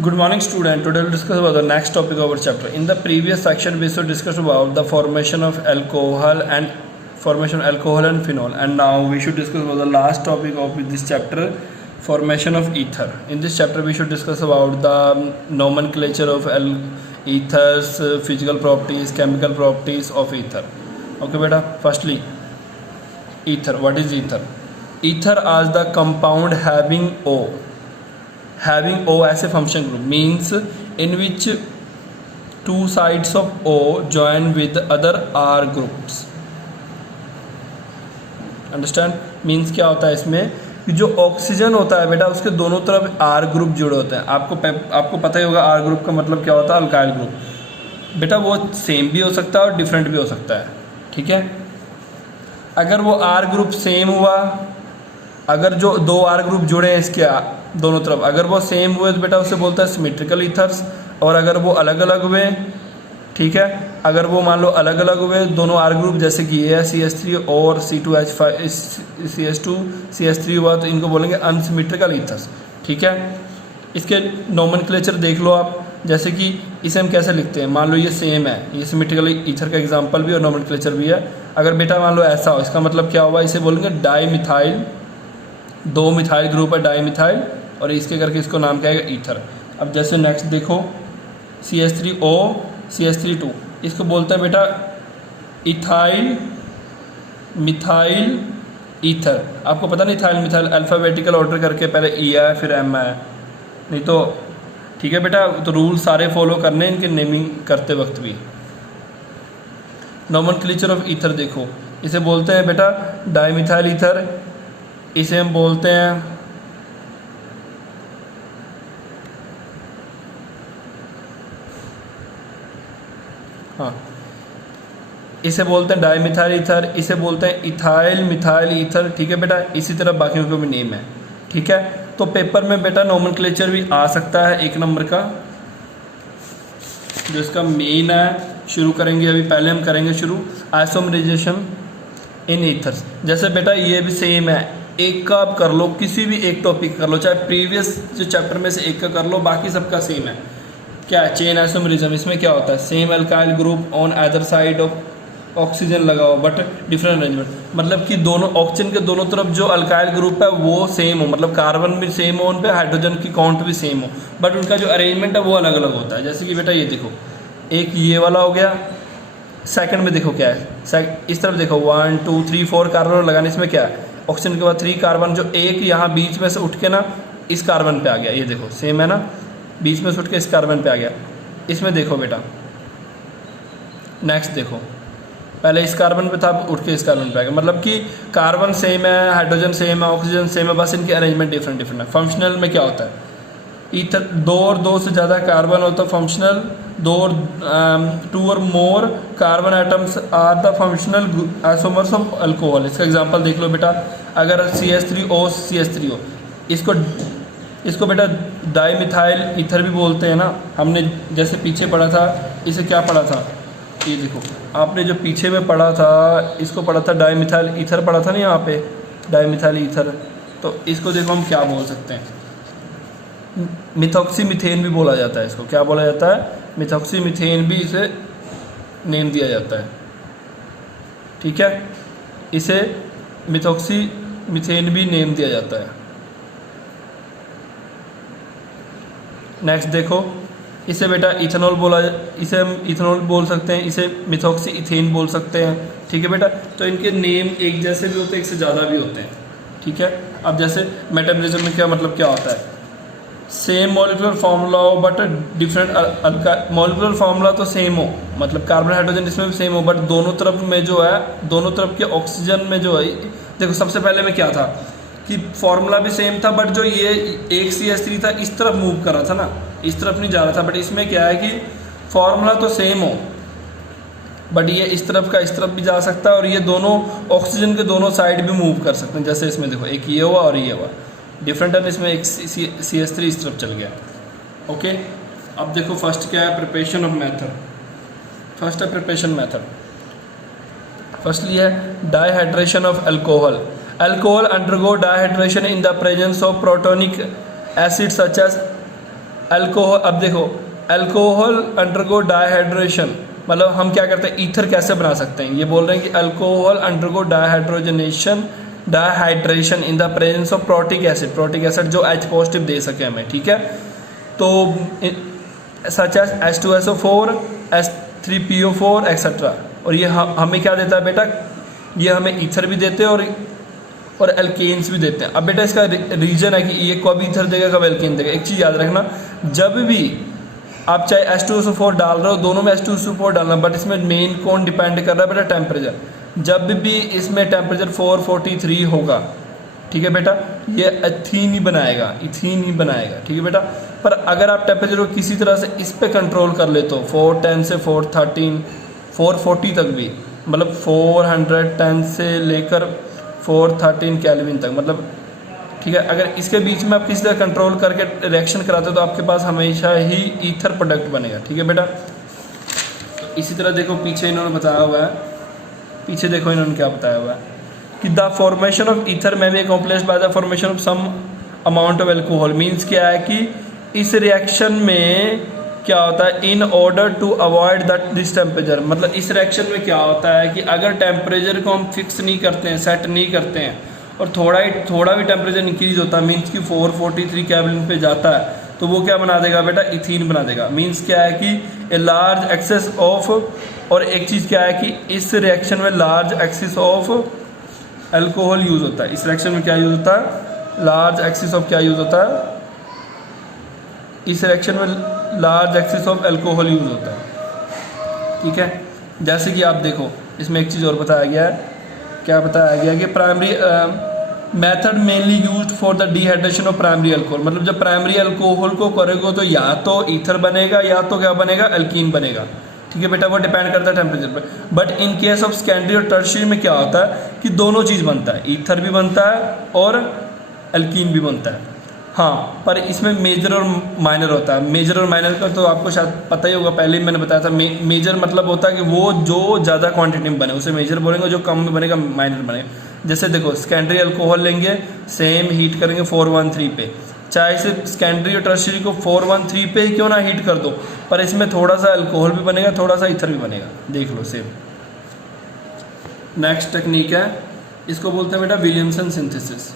Good morning, student. Today we'll discuss about the next topic of our chapter. In the previous section, we should discuss about the formation of alcohol and phenol. And now we should discuss about the last topic of this chapter, formation of ether. In this chapter, we should discuss about the nomenclature of ethers, physical properties, chemical properties of ether. Okay, beta. Firstly, ether. What is ether? Ether as the compound having O as a function group means in which two sides of O join with other R groups. Understand means क्या होता है इसमें कि जो oxygen होता है बेटा उसके दोनों तरफ आर ग्रुप जुड़े होते हैं. आपको पता ही होगा आर ग्रुप का मतलब क्या होता है. अल्काइल ग्रुप बेटा वो सेम भी हो सकता है और डिफरेंट भी हो सकता है. ठीक है. अगर वो आर ग्रुप सेम हुआ, अगर जो दो आर ग्रुप जुड़े हैं इसके दोनों तरफ, अगर वो सेम हुए तो बेटा उसे बोलता है सिमेट्रिकल ईथर्स. और अगर वो अलग अलग हुए, ठीक है, अगर वो मान लो अलग अलग हुए दोनों आर ग्रुप, जैसे कि ये है CH3 और C2H5 CH3 हुआ, तो इनको बोलेंगे अनसिमेट्रिकल ईथर्स. ठीक है. इसके नोमेनक्लेचर देख लो आप. जैसे कि इसे हम कैसे लिखते हैं. मान लो ये सेम है, ये सिमेट्रिकल ईथर का एग्जाम्पल भी और नोमेनक्लेचर भी है. अगर बेटा मान लो ऐसा हो, इसका मतलब क्या हुआ, इसे बोलेंगे डाईमिथाइल. दो मिथाइल ग्रुप है डाईमिथाइल और इसके करके इसको नाम क्या है ईथर. अब जैसे नेक्स्ट देखो CH3O CH3 इसको बोलते हैं बेटा इथाइल मिथाइल ईथर. आपको पता नहीं इथाइल मिथाइल अल्फ़ाबेटिकल ऑर्डर करके पहले E है फिर M है, नहीं तो ठीक है बेटा. तो रूल सारे फॉलो करने इनके नेमिंग करते वक्त भी. नोमेनक्लेचर ऑफ ईथर देखो, इसे बोलते हैं बेटा डाईमिथाइल ईथर. इसे हम बोलते हैं इसे बोलते हैं डाईमिथाइल ईथर. इसे बोलते हैं इथाइल मिथाइल ईथर. ठीक है बेटा. इसी तरह बाकियों को भी नेम है. ठीक है. तो पेपर में बेटा नोमेनक्लेचर भी आ सकता है 1 नंबर का, जो इसका मेन है. शुरू करेंगे अभी, पहले हम करेंगे शुरू आइसोमराइजेशन इन ईथर्स. जैसे बेटा ये भी सेम है, एक का आप कर लो, किसी भी एक टॉपिक कर लो, चाहे प्रीवियस जो चैप्टर में से एक का कर लो, बाकी सबका सेम है. क्या है चेन आइसोमरिज्म. इसमें क्या होता है same alkyl group on other side of oxygen लगाओ बट डिफरेंट अरेंजमेंट. मतलब कि दोनों ऑक्सीजन के दोनों तरफ जो अल्काइल ग्रुप है वो सेम हो, मतलब कार्बन भी सेम हो, उन पे हाइड्रोजन की काउंट भी सेम हो, बट उनका जो अरेंजमेंट है वो अलग अलग होता है. जैसे कि बेटा ये देखो, एक ये वाला हो गया. सेकंड में देखो क्या है, इस तरफ देखो 1 2 3 4 कार्बन लगाने. इसमें क्या है ऑक्सीजन के बाद 3 कार्बन, जो एक यहाँ बीच में से उठ के ना इस कार्बन पे आ गया. ये देखो सेम है ना, बीच में से उठ के इस कार्बन पे आ गया. इसमें देखो बेटा नेक्स्ट देखो, पहले इस कार्बन पे था, उठ के इस कार्बन पे आ गया. मतलब कि कार्बन सेम है, हाइड्रोजन सेम है, ऑक्सीजन सेम है, बस इनके अरेंजमेंट डिफरेंट डिफरेंट है. फंक्शनल में क्या होता है, ईथर 2 और 2 से ज़्यादा कार्बन होता है फंक्शनल. 2 और more carbon items are the functional isomers of alcohol. इसका एग्जांपल देख लो बेटा. अगर CH3O CH3O, इसको बेटा डाईमिथाइल ईथर भी बोलते हैं ना. हमने जैसे पीछे पढ़ा था, इसे क्या पढ़ा था, ये देखो आपने जो पीछे में पढ़ा था, इसको पढ़ा था डाईमिथाइल ईथर पढ़ा था ना यहाँ पे, डाईमिथाइल ईथर. तो इसको देखो हम क्या बोल सकते हैं, मिथॉक्सी मीथेन भी बोला जाता है. इसको क्या बोला जाता है, मिथॉक्सी मीथेन भी इसे नेम दिया जाता है. ठीक है. इसे मिथॉक्सी मीथेन भी नेम दिया जाता है. नेक्स्ट देखो, इसे बेटा इथेनॉल बोला, इसे हम इथेनॉल बोल सकते हैं, इसे मिथॉक्सी इथेन बोल सकते हैं. ठीक है बेटा. तो इनके नेम एक जैसे भी होते हैं, एक से ज़्यादा भी होते हैं. ठीक है. अब जैसे मेटाबॉलिज्म में क्या मतलब क्या होता है, सेम मॉलिक्यूलर फार्मूला हो बट डिफरेंट. मॉलिक्यूलर फार्मूला तो सेम हो, मतलब कार्बन हाइड्रोजन इसमें भी सेम हो, बट दोनों तरफ में जो है, दोनों तरफ के ऑक्सीजन में जो है, देखो सबसे पहले में क्या था कि फार्मूला भी सेम था, बट जो ये एक CH3 था इस तरफ मूव कर रहा था ना, इस तरफ नहीं जा रहा था. बट इसमें क्या है कि फार्मूला तो सेम हो, बट ये इस तरफ का इस तरफ भी जा सकता है, और ये दोनों ऑक्सीजन के दोनों साइड भी मूव कर सकते हैं. जैसे इसमें देखो एक ये हुआ और ये हुआ, डिफरेंट है. इसमें एक CH3 इस तरफ चल गया. ओके. अब देखो फर्स्ट क्या है, प्रिपरेशन ऑफ मेथड. फर्स्ट है प्रिपरेशन मेथड. फर्स्टली है dehydration of alcohol. Alcohol undergo dehydration in the presence of protonic acid such as alcohol, अब देखो अल्कोहल अंडरगो डाइहाइड्रेशन, मतलब हम क्या करते हैं, ईथर कैसे बना सकते हैं। ये बोल रहे हैं कि alcohol undergo dehydration in the presence of protic acid, protic acid जो H पॉजिटिव दे सके हमें, ठीक है। तो such as H2SO4, H3PO4 etcetera. और ये हमें क्या देता है बेटा, ये हमें ईथर भी देते हैं और एल्केन्स भी देते हैं। अब बेटा इसका रीजन है कि ये कब ईथर देगा कब एल्केन देगा। एक चीज़ याद रखना, जब भी आप चाहे H2SO4 डाल रहे हो, दोनों में H2SO4 डालना, बट इसमें मेन कौन डिपेंड कर रहा है बेटा, टेम्परेचर। जब भी इसमें टेम्परेचर 443 होगा, ठीक है बेटा, ये एथीन ही बनाएगा, इथीन ही बनाएगा, ठीक है बेटा। पर अगर आप टेम्परेचर को किसी तरह से इस पे कंट्रोल कर ले तो 410 से 413 440 तक भी, मतलब 410 से लेकर 413 केल्विन तक, मतलब ठीक है, अगर इसके बीच में आप किसी तरह कंट्रोल करके रिएक्शन कराते हो तो आपके पास हमेशा ही ईथर प्रोडक्ट बनेगा, ठीक है बेटा। तो इसी तरह देखो पीछे इन्होंने बताया हुआ है, पीछे देखो इन्होंने क्या बताया हुआ है कि द फॉर्मेशन ऑफ ईथर में भी accomplished by the formation of some amount of alcohol. Means क्या है कि इस रिएक्शन में क्या होता है, in order to avoid that this temperature, मतलब इस रिएक्शन में क्या होता है कि अगर टेम्परेचर को हम फिक्स नहीं करते हैं, सेट नहीं करते हैं, और थोड़ा भी टेम्परेचर इंक्रीज होता है, मीन्स कि 443 केल्विन पे जाता है, तो वो क्या बना देगा बेटा, इथीन बना देगा। मीन्स क्या है कि ए लार्ज एक्सेस ऑफ, और एक चीज़ क्या है कि इस रिएक्शन में large access of alcohol use होता है। इस रिएक्शन में क्या यूज़ होता है, लार्ज एक्सेस ऑफ क्या यूज़ होता है, इस रिएक्शन में large access of alcohol use होता है, ठीक है। जैसे कि आप देखो इसमें एक चीज़ और बताया गया है, क्या बताया गया कि primary method mainly used for the dehydration of primary alcohol, मतलब जब प्राइमरी अल्कोहल को करोगे तो या तो ईथर बनेगा या तो क्या बनेगा, अल्कीन बनेगा, ठीक है बेटा, वो डिपेंड करता है टेम्परेचर पर। But in case of secondary और टर्शियरी में क्या होता है कि दोनों चीज़ बनता है, ईथर भी बनता है और अल्कीन भी बनता है। हाँ, पर इसमें मेजर और माइनर होता है। मेजर और माइनर का तो आपको शायद पता ही होगा, पहले ही मैंने बताया था। मेजर मतलब होता है कि वो जो ज़्यादा क्वांटिटी में बने उसे मेजर बोलेंगे, जो कम में बनेगा माइनर बनेगा। जैसे देखो सेकेंडरी अल्कोहल लेंगे, सेम हीट करेंगे 413 पे, चाहे इसे सेकेंडरी और टर्शियरी को 413 पे ही क्यों ना हीट कर दो, पर इसमें थोड़ा सा अल्कोहल भी बनेगा, थोड़ा सा ईथर भी बनेगा, देख लो सेम। नेक्स्ट टेक्निक है, इसको बोलते हैं बेटा विलियमसन सिंथेसिस।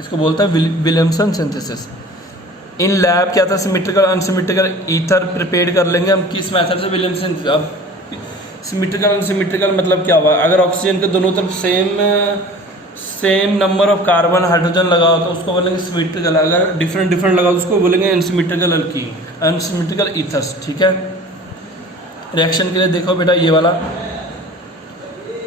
इसको बोलते हैं विलियमसन सिंथेसिस। इन लैब क्या था, सिमेट्रिकल अनसिमेट्रिकल ईथर प्रिपेयर कर लेंगे हम किस मेथड से, विलियमसन। अब सिमेट्रिकल अनसिमेट्रिकल मतलब क्या हुआ, अगर ऑक्सीजन के दोनों तरफ same number of carbon hydrogen लगाओ तो उसको बोलेंगे सिमेट्रिकल, अगर डिफरेंट लगाओ तो उसको बोलेंगे अनसिमेट्रिकल अल्कीन, अनसिमेट्रिकल ईथर्स, ठीक है। रिएक्शन के लिए देखो बेटा ये वाला,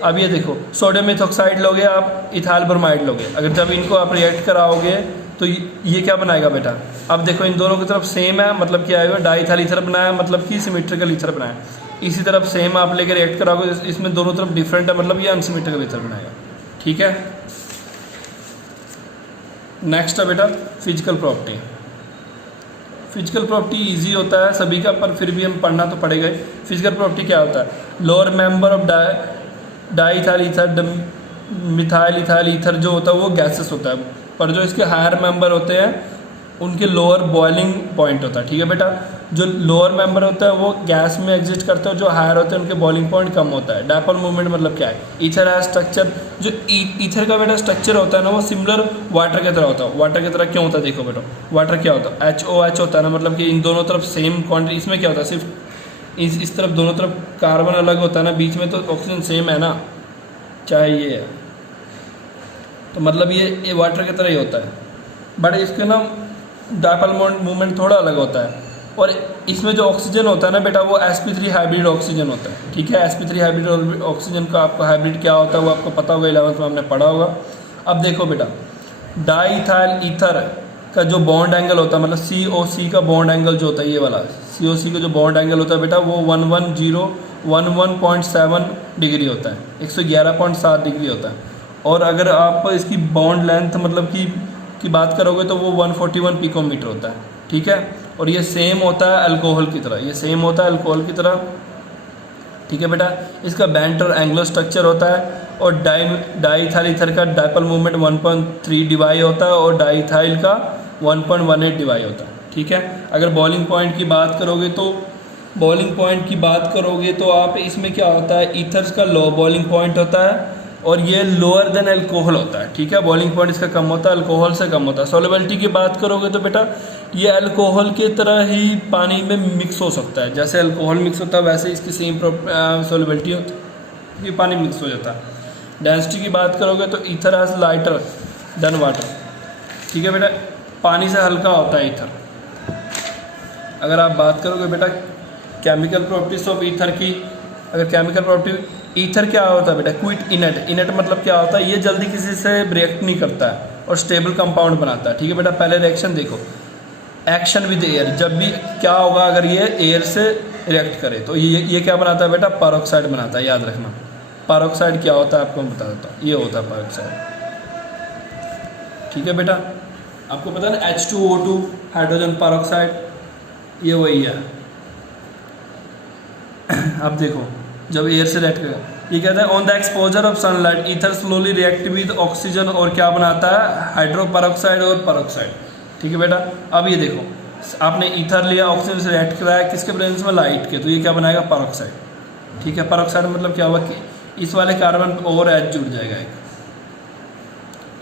अब ये देखो सोडियम इथॉक्साइड लोगे आप, इथाइल ब्रोमाइड लोगे, अगर जब इनको आप रिएक्ट कराओगे तो ये क्या बनाएगा बेटा, अब देखो इन दोनों की तरफ सेम है, मतलब क्या आएगा, डाइथाइल ईथर बनाया, मतलब कि सिमेट्रिकल ईथर बनाया। इसी तरफ सेम आप लेकर रिएक्ट कराओगे, इसमें दोनों तरफ डिफरेंट है, मतलब ये अनसिमेट्रिकल ईथर बनाएगा, ठीक है। नेक्स्ट है बेटा physical property. Physical property easy होता है सभी का, पर फिर भी हम पढ़ना तो पड़ेगा ही। फिजिकल प्रॉपर्टी क्या होता है, lower member of diethyl ether, methyl ethyl ether जो होता है वो गैसेस होता है, पर जो इसके हायर मेंबर होते हैं उनके लोअर बॉइलिंग पॉइंट होता है, ठीक है बेटा। जो लोअर मेंबर होता है वो गैस में एग्जिस्ट करते हैं, जो हायर होते हैं उनके बॉइलिंग पॉइंट कम होता है। डायपोल मूवमेंट मतलब क्या है, ईथर है स्ट्रक्चर, जो ईथर का बेटा स्ट्रक्चर होता है ना वो सिमिलर वाटर की तरह होता है। वाटर की तरह क्यों होता है, देखो बेटा वाटर क्या होता है, HOH होता है ना, मतलब कि इन दोनों तरफ सेम क्वान्टिटी। इसमें क्या होता है, सिर्फ इस तरफ दोनों तरफ कार्बन अलग होता है ना, बीच में तो ऑक्सीजन सेम है ना, चाहे ये है, तो मतलब ये वाटर की तरह ही होता है, बट इसके ना डायपोल मूवमेंट थोड़ा अलग होता है। और इसमें जो ऑक्सीजन होता है ना बेटा वो sp3 हाइब्रिड ऑक्सीजन होता है, ठीक है। sp3 हाइब्रिड ऑक्सीजन का आपको हाइब्रिड क्या होता है वो आपको पता होगा, 11th में हमने पढ़ा होगा। अब देखो बेटा डाइथाइल ईथर का जो बॉन्ड एंगल होता है, मतलब COC का बॉन्ड एंगल जो होता है, ये वाला COC का जो बॉन्ड एंगल होता है बेटा वो 11.7 डिग्री होता है, 111.7 डिग्री होता है। और अगर आप इसकी बॉन्ड लेंथ मतलब की बात करोगे तो वो 141 पिकोमीटर होता है, ठीक है। और ये सेम होता है अल्कोहल की तरह, ये सेम होता है अल्कोहल की तरह, ठीक है बेटा। इसका बेंटर एंगुलर स्ट्रक्चर होता है। और डाइथाइल ईथर का डायपोल मूवमेंट 1.3 डिवाई होता है, और डाइथाइल का 1.18 डिवाई होता है, ठीक है। अगर बॉइलिंग पॉइंट की बात करोगे तो आप इसमें क्या होता है, ईथर्स का लो बॉइलिंग पॉइंट होता है और ये लोअर देन अल्कोहल होता है, ठीक है। बॉइलिंग पॉइंट इसका कम होता है, अल्कोहल से कम होता है। सॉल्युबिलिटी की बात करोगे तो बेटा ये अल्कोहल की तरह ही पानी में मिक्स हो सकता है, जैसे अल्कोहल मिक्स होता है वैसे इसकी सेम सॉल्युबिलिटी होती है, ये पानी मिक्स हो जाता है। डेंसिटी की बात करोगे तो ether has lighter than water, ठीक है बेटा, पानी से हल्का होता है ईथर। अगर आप बात करोगे बेटा केमिकल प्रॉपर्टीज ऑफ ईथर की, अगर केमिकल प्रॉपर्टी ईथर क्या होता है बेटा, क्विक इनट मतलब क्या होता है, ये जल्दी किसी से रिएक्ट नहीं करता है और स्टेबल कंपाउंड बनाता है, ठीक है बेटा। पहले रिएक्शन देखो, एक्शन विद एयर, जब भी क्या होगा अगर ये एयर से रिएक्ट करे तो ये क्या बनाता है बेटा, पेरोक्साइड बनाता है, याद रखना। पेरोक्साइड क्या होता है आपको मैं बता देता हूँ, ये होता है पेरोक्साइड, ठीक है बेटा। आपको पता है ना H2O2 हाइड्रोजन पेरोक्साइड, ये वही है। अब देखो जब एयर से रिएक्ट करेगा, ये कहता है on the exposure of sunlight ether slowly react with oxygen और क्या बनाता है, हाइड्रोपेरोक्साइड और पेरोक्साइड, ठीक है बेटा। अब ये देखो आपने ईथर लिया, ऑक्सीजन से रिएक्ट कराया, किसके प्रेजेंस में, लाइट के, तो ये क्या बनाएगा, पेरोक्साइड, ठीक है। पेरोक्साइड मतलब क्या हुआ कि इस वाले कार्बन और H जुड़ जाएगा एक,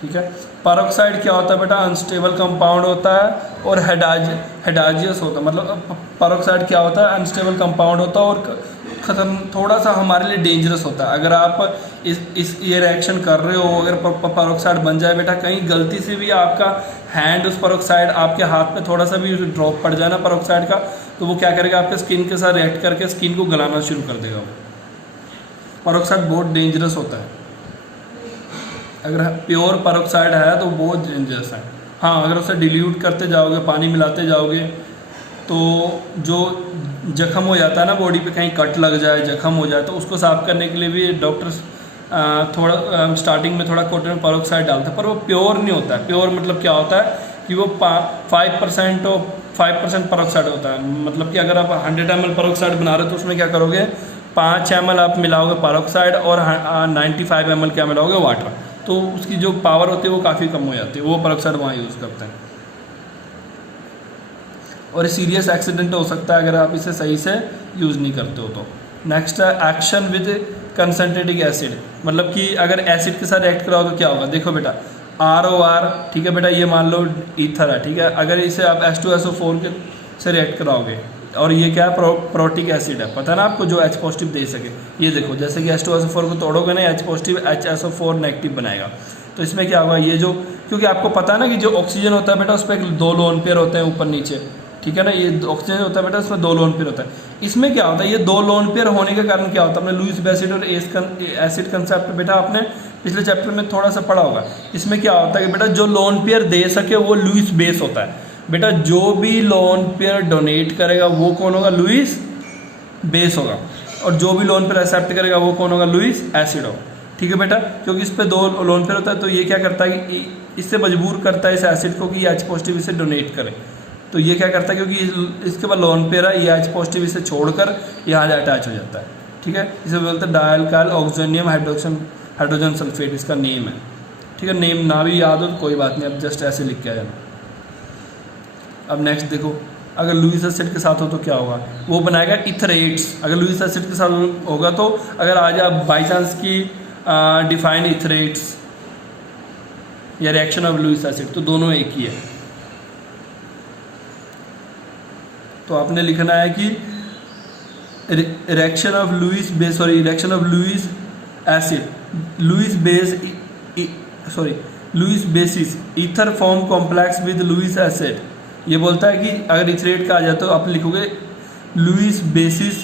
ठीक है। पेरोक्साइड क्या होता है बेटा, अनस्टेबल कंपाउंड होता है और हेडाजियस होता है, मतलब पेरोक्साइड क्या होता है, अनस्टेबल कंपाउंड होता है और ख़त्म थोड़ा सा हमारे लिए डेंजरस होता है। अगर आप ये रिएक्शन कर रहे हो, अगर पेरोक्साइड बन जाए बेटा, कहीं गलती से भी आपका हैंड उस पेरोक्साइड आपके हाथ पे थोड़ा सा भी ड्रॉप पड़ जाए ना पेरोक्साइड का, तो वो क्या करेगा, आपके स्किन के साथ रिएक्ट करके स्किन को गलाना शुरू कर देगा। वो पेरोक्साइड बहुत डेंजरस होता है, अगर प्योर पेरोक्साइड है तो बहुत डेंजरस है। हाँ, अगर उसे डिल्यूट करते जाओगे, पानी मिलाते जाओगे, तो जो जख्म हो जाता है ना बॉडी पे, कहीं कट लग जाए, जख्म हो जाए, तो उसको साफ करने के लिए भी डॉक्टर्स थोड़ा स्टार्टिंग में थोड़ा कॉटन पेरोक्साइड डालते हैं, पर वो प्योर नहीं होता है। प्योर मतलब क्या होता है कि वो 5% पेरोक्साइड होता है, मतलब कि अगर आप 100 ml पेरोक्साइड बना रहे हो तो उसमें क्या करोगे, 5 ml आप मिलाओगे पेरोक्साइड और 95 ml क्या मिलाओगे, वाटर, तो उसकी जो पावर होती है वो काफ़ी कम हो जाती है। वो पेरोक्साइड वहाँ यूज़ करते हैं और सीरियस एक्सीडेंट हो सकता है अगर आप इसे सही से यूज़ नहीं करते हो तो। नेक्स्ट है एक्शन विद कंसनट्रेटिक एसिड, मतलब कि अगर एसिड के साथ रिएक्ट कराओ तो क्या होगा, देखो बेटा ROR, ठीक है बेटा, ये मान लो ईथर है, ठीक है। अगर इसे आप H2SO4 के से रिएक्ट कराओगे और ये क्या है, प्रोटिक एसिड है, पता है ना आपको, जो H पॉजिटिव दे सके। ये देखो जैसे कि H2SO4 को तोड़ोगे ना, H पॉजिटिव HSO4 नेगेटिव बनाएगा, तो इसमें क्या होगा, ये जो, क्योंकि आपको पता है ना कि जो ऑक्सीजन होता है बेटा उस पर 2 लोन पेयर होते हैं ऊपर नीचे, ठीक है ना। ये ऑक्सीजन होता है बेटा, उसमें 2 लोन पेयर होता है। इसमें क्या होता है, ये 2 लोन पेयर होने के कारण क्या होता है, अपने लुईस बेसिड और एसिड कंसेप्ट बेटा आपने पिछले चैप्टर में थोड़ा सा पढ़ा होगा। इसमें क्या होता है कि बेटा जो लोन पेयर दे सके वो लुईस बेस होता है बेटा, जो भी लोन पेयर डोनेट करेगा वो कौन होगा, लुईस बेस होगा, और जो भी लोन पेयर एक्सेप्ट करेगा वो कौन होगा, लुईस एसिड होगा, ठीक है बेटा। क्योंकि इस पे 2 लोन पेयर होता है, तो ये क्या करता है कि इससे मजबूर करता है इस एसिड को कि H पॉजिटिव इसे डोनेट करे, तो ये क्या करता है, क्योंकि इसके बाद लोन पेयर है, ये H पॉजिटिव इसे छोड़कर यहाँ अटैच हो जाता है, ठीक है। इसे बोलते हैं डायल्काइल ऑक्सीजनियम हाइड्रोजन सल्फेट, इसका नेम है, ठीक है। नेम ना भी याद हो तो कोई बात नहीं, अब जस्ट ऐसे लिख के आ जाना। अब नेक्स्ट देखो, अगर लुईस एसिड के साथ हो तो क्या होगा, वो बनाएगा इथरेट्स। अगर लुईस एसिड के साथ होगा तो अगर आज आप बाई चांस की डिफाइन इथरेट्स या रिएक्शन ऑफ लुईस एसिड, तो दोनों एक ही है। तो आपने लिखना है कि reaction of Lewis acid, Lewis basis ether form complex with Lewis acid. ये बोलता है कि अगर इथरेट का आ जाए तो आप लिखोगे Lewis basis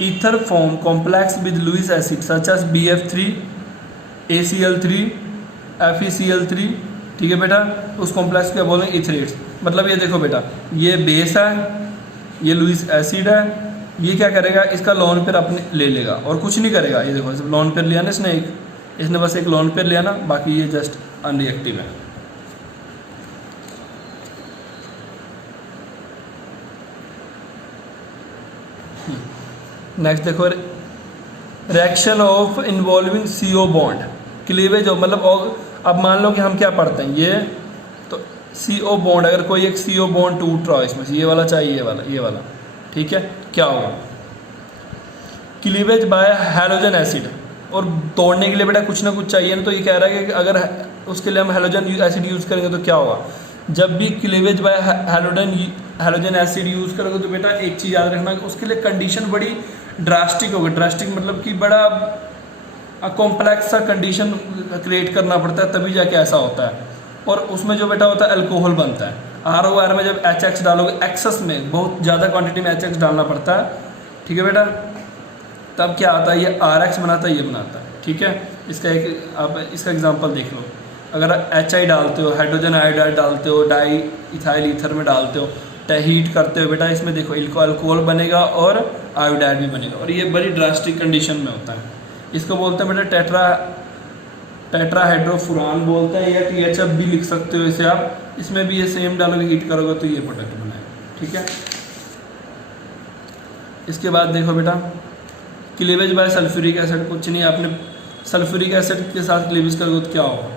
ether form complex with Lewis acid such as BF3 ACl3 FeCl3, ठीक है बेटा। उस कॉम्प्लेक्स को बोलेंगे इथरेट्स। मतलब ये देखो बेटा, ये बेस है, ये लुईस एसिड है, ये क्या करेगा, इसका लोन पेयर अपने ले लेगा और कुछ नहीं करेगा। ये देखो लोन पेयर लिया ना इसने बस एक लोन पेयर लिया ना, बाकी ये जस्ट अनरिएक्टिव है। नेक्स्ट देखो, reaction of involving CO bond cleavage हो, मतलब अब मान लो कि हम क्या पढ़ते हैं, ये तो CO बॉन्ड, अगर कोई एक CO बॉन्ड टूट रहा है इसमें से, ये वाला चाहिए, ये वाला, ठीक है, क्या होगा? क्लीवेज बाय हैलोजन एसिड, और तोड़ने के लिए बेटा कुछ ना कुछ चाहिए ना, तो ये कह रहा है कि अगर उसके लिए हम हैलोजन एसिड यूज़ करेंगे तो क्या होगा? जब भी cleavage bye halogen acid use करोगे तो बेटा एक चीज़ याद रखना कि उसके लिए कंडीशन बड़ी ड्रास्टिक होगी। ड्रास्टिक मतलब कि बड़ा कॉम्प्लेक्स सा कंडीशन क्रिएट करना पड़ता है, तभी जाके ऐसा होता है। और उसमें जो बेटा होता है अल्कोहल बनता है। ROR में जब HX डालोगे, एक्सेस में बहुत ज़्यादा क्वांटिटी में HX डालना पड़ता है, ठीक है बेटा, तब क्या आता है, ये RX बनाता है, ये बनाता है, ठीक है। इसका एक आप इसका एग्जांपल देख लो, अगर HI डालते हो, हाइड्रोजन आयोडाइड डालते हो, डाई इथाइल ईथर में डालते हो, हीट करते हो बेटा, इसमें देखो अल्कोहल बनेगा और आयोडाइड भी बनेगा, और ये बड़ी ड्रास्टिक कंडीशन में होता है। इसको बोलते हैं बेटा टेट्राहाइड्रोफुरान बोलते हैं, या THF भी लिख सकते हो इसे आप। इसमें भी ये सेम डालोगे, हीट करोगे तो ये प्रोडक्ट बनाएगा, ठीक है। इसके बाद देखो बेटा क्लीवेज बाय सल्फ्यूरिक एसिड, कुछ नहीं, आपने सल्फ्यूरिक एसिड के साथ क्लीवेज करोगे तो क्या होगा?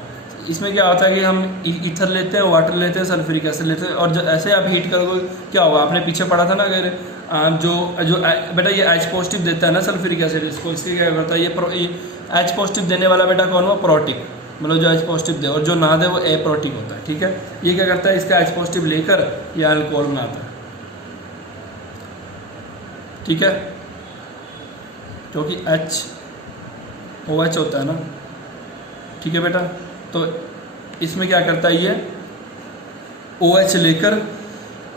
इसमें क्या होता है कि हम ईथर लेते हैं, वाटर लेते हैं, सल्फ्यूरिक एसिड लेते हैं, और जब ऐसे आप हीट करोगे क्या होगा? आपने पीछे पढ़ा था ना, अगर जो बेटा ये H पॉजिटिव देता है ना सल्फ्यूरिक एसिड, इसके क्या करता है, ये H पॉजिटिव देने वाला बेटा कौन हुआ? प्रोटिक, मतलब जो H पॉजिटिव दे, और जो ना दे वो एप्रोटिक होता है, ठीक है। ये क्या करता है, इसका H पॉजिटिव लेकर यह अल्कोहल बनाता है, ठीक है, क्योंकि OH होता है ना, ठीक है बेटा। तो इसमें क्या करता है, ये OH लेकर,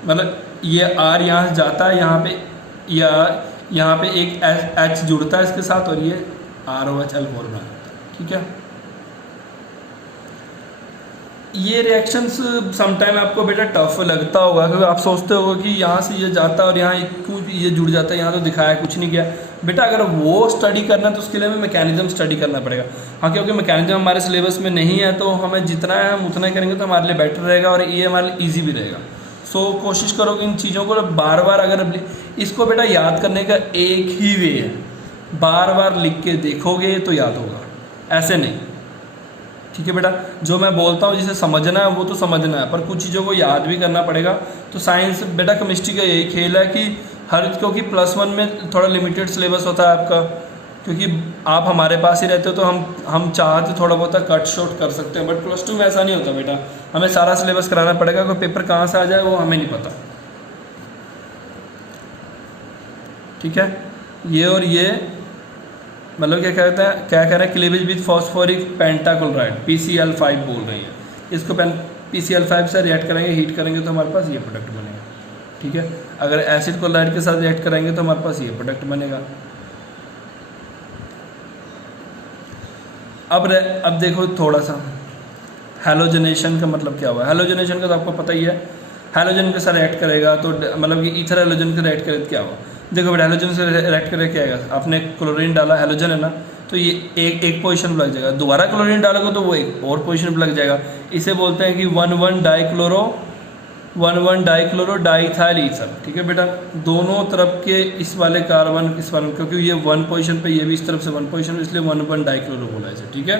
मतलब ये R यहाँ जाता है, यहाँ पे एक H जुड़ता है इसके साथ, और ये ROH अल्कोहल बनाता है, ठीक है। ये रिएक्शंस समटाइम आपको बेटा टफ लगता होगा, क्योंकि आप सोचते हो कि यहाँ से ये जाता है और यहाँ क्यों ये जुड़ जाता है, यहाँ तो दिखाया कुछ नहीं किया बेटा। अगर वो स्टडी करना है तो उसके लिए हमें मैकेनिज्म स्टडी करना पड़ेगा। हाँ, क्योंकि मैकेनिज्म हमारे सिलेबस में नहीं है, तो हमें जितना है हम उतना ही करेंगे तो हमारे लिए बेटर रहेगा, और ये हमारे लिए ईजी भी रहेगा। सो कोशिश करो कि इन चीज़ों को बार बार, अगर इसको बेटा याद करने का एक ही वे है, बार बार लिख के देखोगे तो याद होगा, ऐसे नहीं, ठीक है बेटा। जो मैं बोलता हूँ जिसे समझना है वो तो समझना है, पर कुछ चीज़ों को याद भी करना पड़ेगा। तो साइंस बेटा, केमिस्ट्री का यही खेल है कि क्योंकि +1 में थोड़ा लिमिटेड सिलेबस होता है आपका, क्योंकि आप हमारे पास ही रहते हो, तो हम चाहते थोड़ा बहुत कट शॉर्ट कर सकते हैं, बट +2 में ऐसा नहीं होता बेटा, हमें सारा सिलेबस कराना पड़ेगा, कोई पेपर कहाँ से आ जाए वो हमें नहीं पता, ठीक है। ये और ये मतलब क्या कहते हैं, क्या कह रहे हैं, cleavage with phosphoric pentachloride PCl5 बोल रहे हैं। इसको PCl5 से रिएक्ट करेंगे, हीट करेंगे तो हमारे पास ये प्रोडक्ट बनेगा, ठीक है। अगर एसिड क्लोराइड के साथ रिएक्ट करेंगे तो हमारे पास ये प्रोडक्ट बनेगा। अब देखो थोड़ा सा हैलोजनेशन का मतलब क्या हुआ। हैलोजनेशन का तो आपको पता ही है, हैलोजन के साथ रिएक्ट करेगा तो मतलब कि ईथर हैलोजन के रिएक्ट करे तो क्या हुआ। देखो बेटा, हैलोजन से रिएक्ट करके क्या आएगा, आपने क्लोरीन डाला, हैलोजन है ना, तो ये एक पोजीशन पर लग जाएगा, दोबारा क्लोरीन डालोगे तो वो एक और पोजीशन पर लग जाएगा। इसे बोलते हैं कि 1,1 डाइक्लोरो ईथर, ठीक है बेटा। दोनों तरफ के इस वाले कार्बन इस वाले, क्योंकि ये 1 पोजीशन पे, ये भी इस तरफ से 1 पोजीशन, इसलिए 1,1 डाइक्लोरो बोला इसे, ठीक है।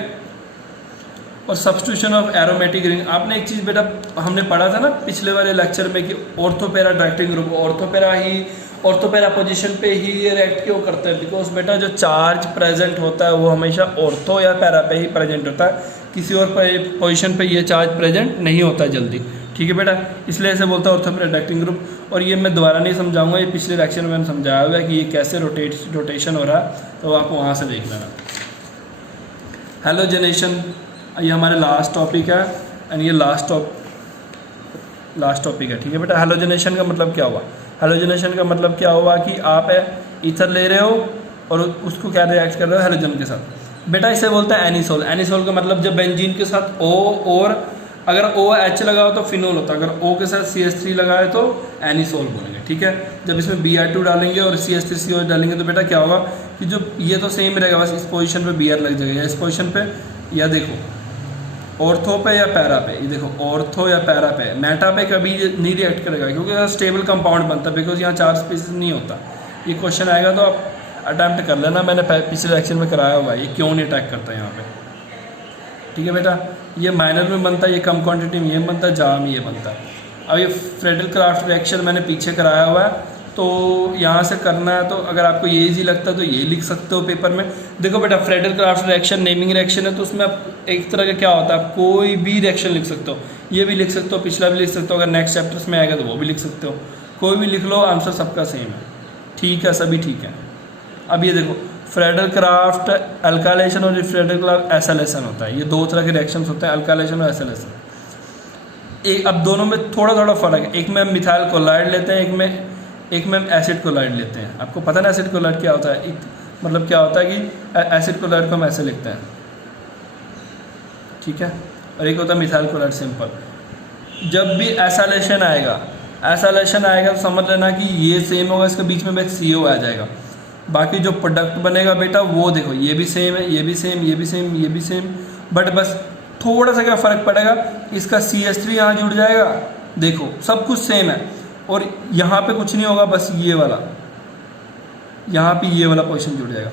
और सब्स्टिट्यूशन ऑफ एरोमेटिक रिंग, आपने एक चीज़ बेटा हमने पढ़ा था ना पिछले वाले लेक्चर में कि ऑर्थोपेरा डायरेक्टिंग ग्रुप, ऑर्थोपेरा पोजीशन पे ही ये रिएक्ट क्यों करते हैं, बिकॉज बेटा जो चार्ज प्रेजेंट होता है वो हमेशा ऑर्थो या पैरा पे ही प्रेजेंट होता है, किसी और पोजीशन पे ये चार्ज प्रेजेंट नहीं होता है जल्दी, ठीक है बेटा। इसलिए ऐसे बोलता है ऑर्थोपेरा डायरेक्टिंग ग्रुप। और ये मैं दोबारा नहीं समझाऊंगा, ये पिछले लेक्चर में मैंने समझाया हुआ है कि ये कैसे रोटेशन हो रहा है, तो आप वहाँ से देख लेना। हैलोजनेशन ये हमारे लास्ट टॉपिक है, एंड ये लास्ट टॉपिक है, ठीक है बेटा। हैलोजनेशन का मतलब क्या हुआ, हैलोजनेशन का मतलब क्या हुआ कि आप ईथर ले रहे हो और उसको क्या रिएक्ट कर रहे हो हैलोजन के साथ, बेटा इसे बोलते हैं एनिसोल। एनिसोल का मतलब जब बेंजीन के साथ O और अगर OH लगाओ तो फिनोल होता है, अगर O के साथ CH3 लगाए तो एनिसोल बोलेंगे, ठीक है। जब इसमें Br2 डालेंगे और CH3COH डालेंगे तो बेटा क्या होगा कि जो ये तो सेम रहेगा, बस इस पोजीशन पे Br लग जाएगा, इस पोजीशन पे, या देखो ऑर्थो पे या पैरा पे, ये देखो ऑर्थो या पैरा पे, मेटा पे कभी नहीं रिएक्ट करेगा क्योंकि यहाँ स्टेबल कंपाउंड बनता है, बिकॉज यहाँ चार्ज स्पीसीज नहीं होता। ये क्वेश्चन आएगा तो आप अटैम्प्ट कर लेना, मैंने पिछले लेक्चर में कराया हुआ है ये क्यों नहीं अटैक करता यहाँ पे, ठीक है बेटा। ये माइनर में बनता है, ये कम क्वांटिटी में ये बनता है, जावा में ये बनता है। अब ये फ्रेडल क्राफ्ट रिएक्शन मैंने पीछे कराया हुआ है, तो यहाँ से करना है, तो अगर आपको ये इजी लगता है तो ये लिख सकते हो पेपर में। देखो बेटा, Friedel craft reaction naming reaction है, तो उसमें आप एक तरह का क्या होता है, आप कोई भी रिएक्शन लिख सकते हो, ये भी लिख सकते हो, पिछला भी लिख सकते हो, अगर नेक्स्ट चैप्टर्स में आएगा तो वो भी लिख सकते हो, कोई भी लिख लो, आंसर सबका सेम है। ठीक है, सभी ठीक है। अब ये देखो, फ्रेडल क्राफ्ट अल्काइलेशन और फ्रेडल क्राफ्ट एसिलेशन होता है, ये दो तरह के रिएक्शंस होते हैं, अल्काइलेशन और एसिलेशन। एक अब दोनों में थोड़ा थोड़ा फर्क है, एक में मिथाइल क्लोराइड लेते हैं, एक में एसिड क्लोराइड लेते हैं। आपको पता ना एसिड क्लोराइड क्या होता है, मतलब क्या होता है कि एसिड क्लोराइड को हम ऐसे लिखते हैं, ठीक है, और एक होता है मिथाइल क्लोराइड सिंपल। जब भी एसिलेशन आएगा तो समझ लेना कि ये सेम होगा, इसके बीच में एक CO आ जाएगा। बाकी जो प्रोडक्ट बनेगा बेटा वो देखो, ये भी सेम है, ये भी सेम, ये भी सेम, ये भी सेम, बट बस थोड़ा सा क्या फ़र्क पड़ेगा, इसका CH3 यहाँ जुड़ जाएगा, देखो सब कुछ सेम है, और यहाँ पे कुछ नहीं होगा, बस ये वाला, यहाँ पे ये वाला पोजीशन जुड़ जाएगा।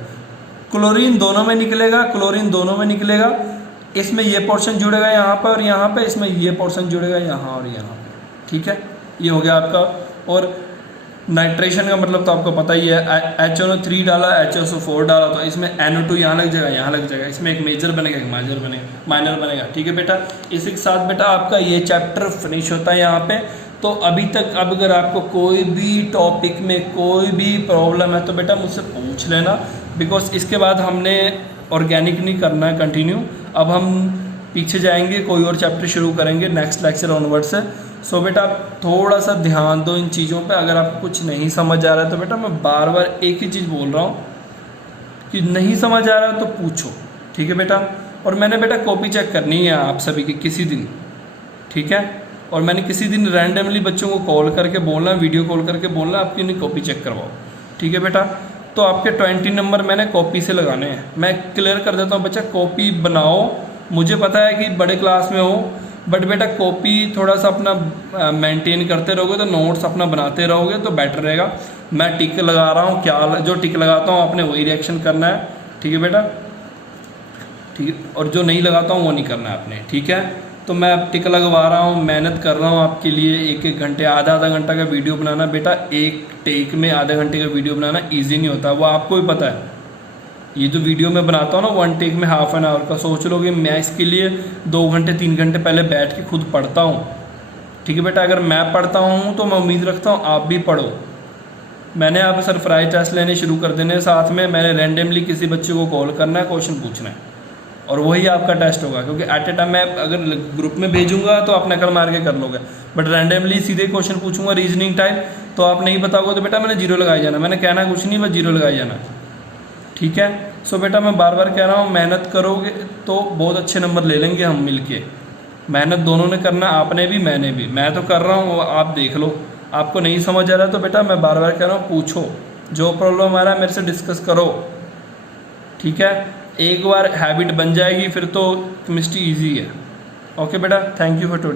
क्लोरीन दोनों में निकलेगा, इसमें ये पोर्शन जुड़ेगा यहाँ पर और यहाँ पे, इसमें ये पोर्शन जुड़ेगा यहाँ और यहाँ पे, ठीक है, ये हो गया आपका। और नाइट्रेशन का मतलब तो आपको पता ही है, HNO3 डाला, HSO4 डाला, तो इसमें NO2 यहाँ लग जाएगा, इसमें एक मेजर बनेगा, एक माइनर बनेगा, ठीक है बेटा। इसी के साथ बेटा आपका ये चैप्टर फिनिश होता है यहाँ पे। तो अभी तक अब अगर आपको कोई भी टॉपिक में कोई भी प्रॉब्लम है तो बेटा मुझसे पूछ लेना, बिकॉज इसके बाद हमने ऑर्गेनिक नहीं करना है कंटिन्यू, अब हम पीछे जाएंगे, कोई और चैप्टर शुरू करेंगे नेक्स्ट लेक्चर ऑनवर्ड से। सो बेटा आप थोड़ा सा ध्यान दो इन चीज़ों पे। अगर आपको कुछ नहीं समझ आ रहा है तो बेटा मैं बार बार एक ही चीज़ बोल रहा हूँ कि नहीं समझ आ रहा है तो पूछो, ठीक है बेटा। और मैंने बेटा कॉपी चेक करनी है आप सभी की किसी दिन, ठीक है, और मैंने किसी दिन रैंडमली बच्चों को कॉल करके बोलना, वीडियो कॉल करके बोलना आपकी उन्हें कॉपी चेक करवाओ, ठीक है बेटा। तो आपके 20 नंबर मैंने कॉपी से लगाने हैं। मैं क्लियर कर देता हूँ बच्चा, कॉपी बनाओ, मुझे पता है कि बड़े क्लास में हो, बट बेटा कॉपी थोड़ा सा अपना मेंटेन करते रहोगे तो नोट्स अपना बनाते रहोगे तो बेटर रहेगा। मैं टिक लगा रहा हूँ, क्या जो टिक लगाता हूँ आपने वही रिएक्शन करना है, ठीक है बेटा, ठीक है, और जो नहीं लगाता हूँ वो नहीं करना है आपने, ठीक है। तो मैं अब टिक लगवा रहा हूँ, मेहनत कर रहा हूँ आपके लिए, एक घंटे आधा घंटा का वीडियो बनाना बेटा, एक टेक में आधे घंटे का वीडियो बनाना ईजी नहीं होता, वो आपको भी पता है। ये जो वीडियो मैं बनाता हूँ ना 1 टेक में हाफ एन आवर का, सोच लो कि मैं इसके लिए 2 घंटे 3 घंटे पहले बैठ के खुद पढ़ता हूँ, ठीक है बेटा। अगर मैं पढ़ता हूँ तो मैं उम्मीद रखता हूँ आप भी पढ़ो। मैंने आप सरप्राइज टेस्ट लेने शुरू कर देने, साथ में मैंने रैंडमली किसी बच्चे को कॉल करना है, क्वेश्चन पूछना है, और वही आपका टेस्ट होगा, क्योंकि एट ए टाइम मैं अगर ग्रुप में भेजूंगा तो आप नकल मार के कर लोगे, बट रैंडमली सीधे क्वेश्चन पूछूंगा रीजनिंग टाइप, तो आप नहीं बताओगे तो बेटा मैंने 0 लगाई जाना, मैंने कहना कुछ नहीं, बस 0 लगाई जाना, ठीक है। सो बेटा मैं बार बार कह रहा हूँ, मेहनत करोगे तो बहुत अच्छे नंबर ले लेंगे हम मिलके। मेहनत दोनों ने करना, आपने भी मैंने भी, मैं तो कर रहा हूँ, आप देख लो। आपको नहीं समझ आ रहा तो बेटा मैं बार बार कह रहा हूँ पूछो, जो प्रॉब्लम आ रहा है मेरे से डिस्कस करो, ठीक है। एक बार हैबिट बन जाएगी फिर तो केमिस्ट्री ईजी है। ओके बेटा, थैंक यू फॉर टुडे।